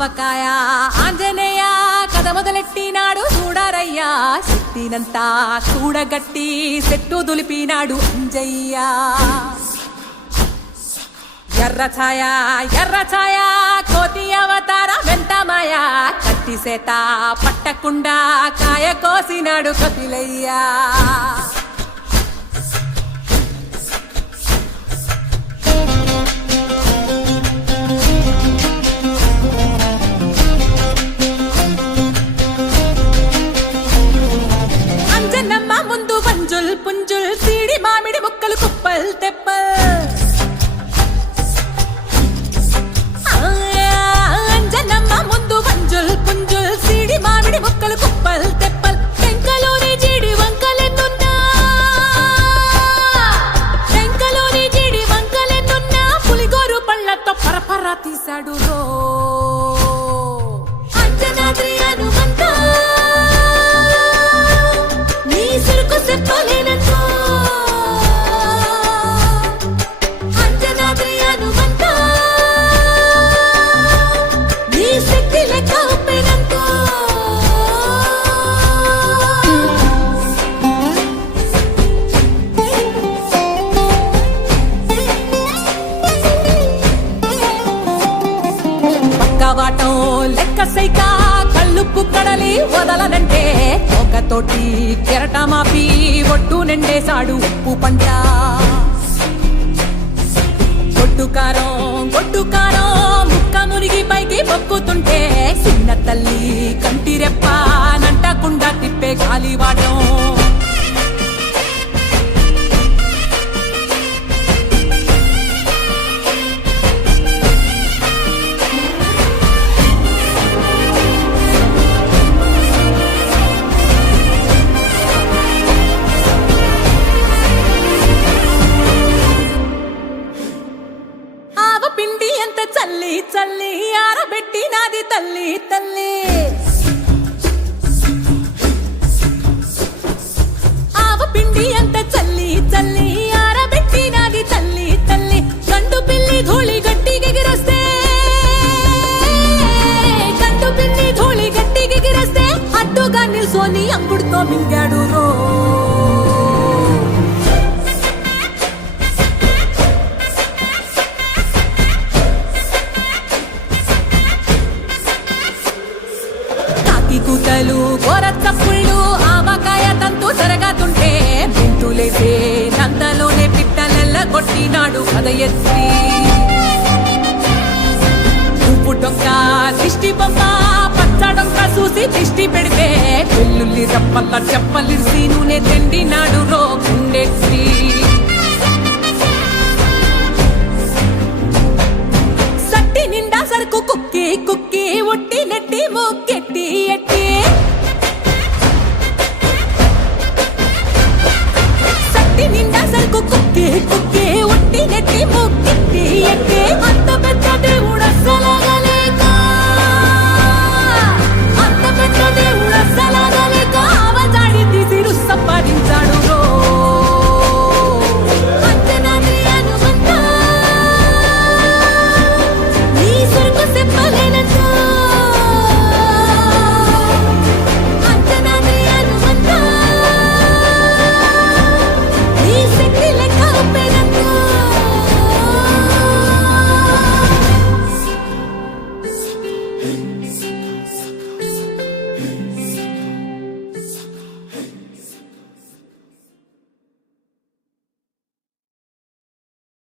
ఆవకాయ ఆంజనేయ కథ మొదలెట్టినాడు చూడారయ్యా శక్తినంతా చూడగట్టి చెట్టు దులిపినాడు అంజయ్య ఎర్ర ఛాయ కోతి అవతార వెంటమాయ కత్తి సేత పట్టకుండా కాయ కోసినాడు కపిలయ్యా అంజనమ్మ ముందు వంజుల్ పుంజుల్ సీడి మామిడి ముక్కలు కుప్పల్ తెప్పల్ అంజనమ్మ ముందు వంజుల్ పుంజుల్ సీడి మామిడి ముక్కలు కుప్పల్ తెప్పల్ టెంకలోని జీడి వంకలెన్నున్నా పులిగోరు పళ్ళతో పరపర తీశాడు రో అంజనాద్రి హనుమంత నీ సురుకు చెప్పలేనంతో అంజనాద్రి హనుమంత నీ శక్తి లెక్క ఉప్పెనంతో పక్కవాటం లెక్క సైక కళ్ళుప్పు కడలి వదలనంటే ఒకతోటి కెరటమాపి ఒట్టు నిండేశాడు ఉప్పు పంట గొడ్డు కారం ముక్క మురిగి పైకి పొక్కుతుంటే చిన్న తల్లి కంటి రెప్ప నంటకుండా తిప్పే గాలివాటం పిండి ఎంత చల్లి చల్లి ఆరబెట్టి నాది తల్లి తల్లి ఆవ పిండి ఎంత చల్లి చల్లి ఆరబెట్టి నాది తల్లి తల్లి గండు పిల్లి ధూళి గట్టి గిగిరస్తే అడ్డుగా నిల్సోని అంగుడుతో మింగాడు రో కూతలు గోరచ్చప్పుళ్ళు ఆవకాయ తంతు జరగతుంటే మెంతులేసే నందలోనే పిట్టలెల్ల కొట్టినాడు కథ ఎత్తి ఉప్పు డొక్క దిష్టి బొమ్మ పచ్చడొక్క చూసి దిష్టి పెడితే వెల్లుల్లి రప్పల్ల చెప్పలిసి నూనె తెండినాడు రో గుండెత్తి సట్టి నిండా సరుకు కుక్కి కుక్కి ఒట్టి నెట్టి మొక్కెట్టి ఎట్టి సట్టి నిండా సరుకు కుక్కి కుక్కి ఒట్టి నెట్టి మొక్కెట్టి ఎట్టి అంత పెద్ద దేవుడు అస్సలాగలేక ఆవజాడి తీసి రుస్సపరించాడు రో అంజనాద్రి హనుమంత నీ సురుకు చెప్పలేనంతో అంజనాద్రి హనుమంత నీ శక్తి లెక్క ఉప్పెనంతో